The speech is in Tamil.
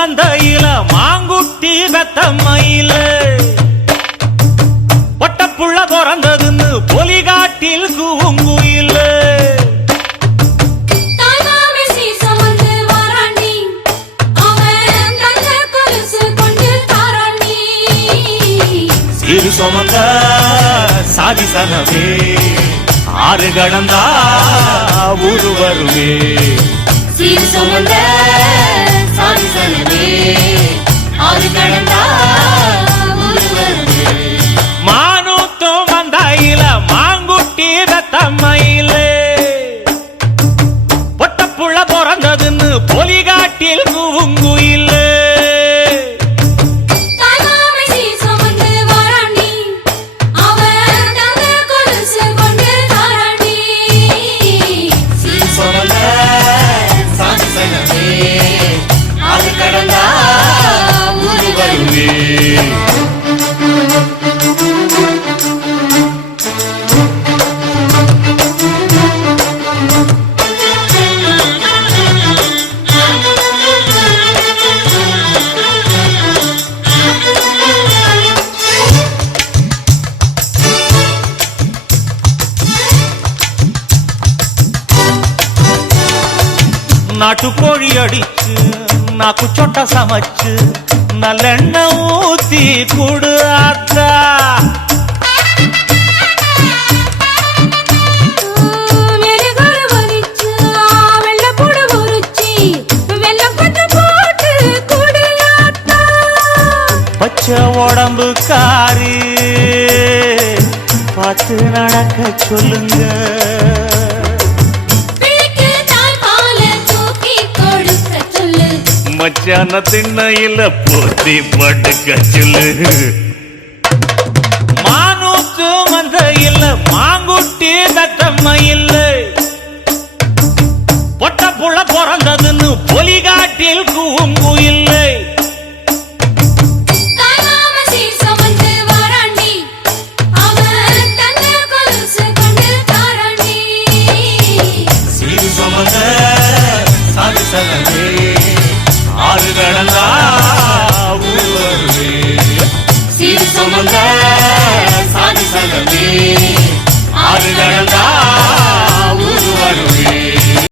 மந்தையில மாங்குட்டி வெத்தம்மையில ஒட்டப்புள்ள பிறந்ததுன்னு பொலிகாட்டில் கூங்குயில சீரு சுமந்த சாதி சனமே ஆறு கடந்தா ஊரு வருமே சீரு சுமந்த சாதி சனமே ஆறு கடந்தா ஊரு வருமே மானூத்தும் மந்தையில மாங்குட்டி ரத்தம்மையில பொட்டப்புள்ள பிறந்ததுன்னு பொலிகாட்டில் கூங்குயில நாட்டுக்கோழி அடிச்சு நாக்கு சொட்ட சமைச்சு நல்லெண்ணெய் ஊத்தி குடு ஆத்தா பச்சை உடம்பு காரி பார்த்து நடக்க சொல்லுங்க மச்சான திண்ணையில போத்தி படுக்க சொல்லு மானூத்து மந்தையில மாங்குட்டி தத்தம்மையில பொட்ட புள்ள பிறந்ததுன்னு பொலிகாட்டில் கூங்குயில்லை சீரு சுமந்த சாதி சனமே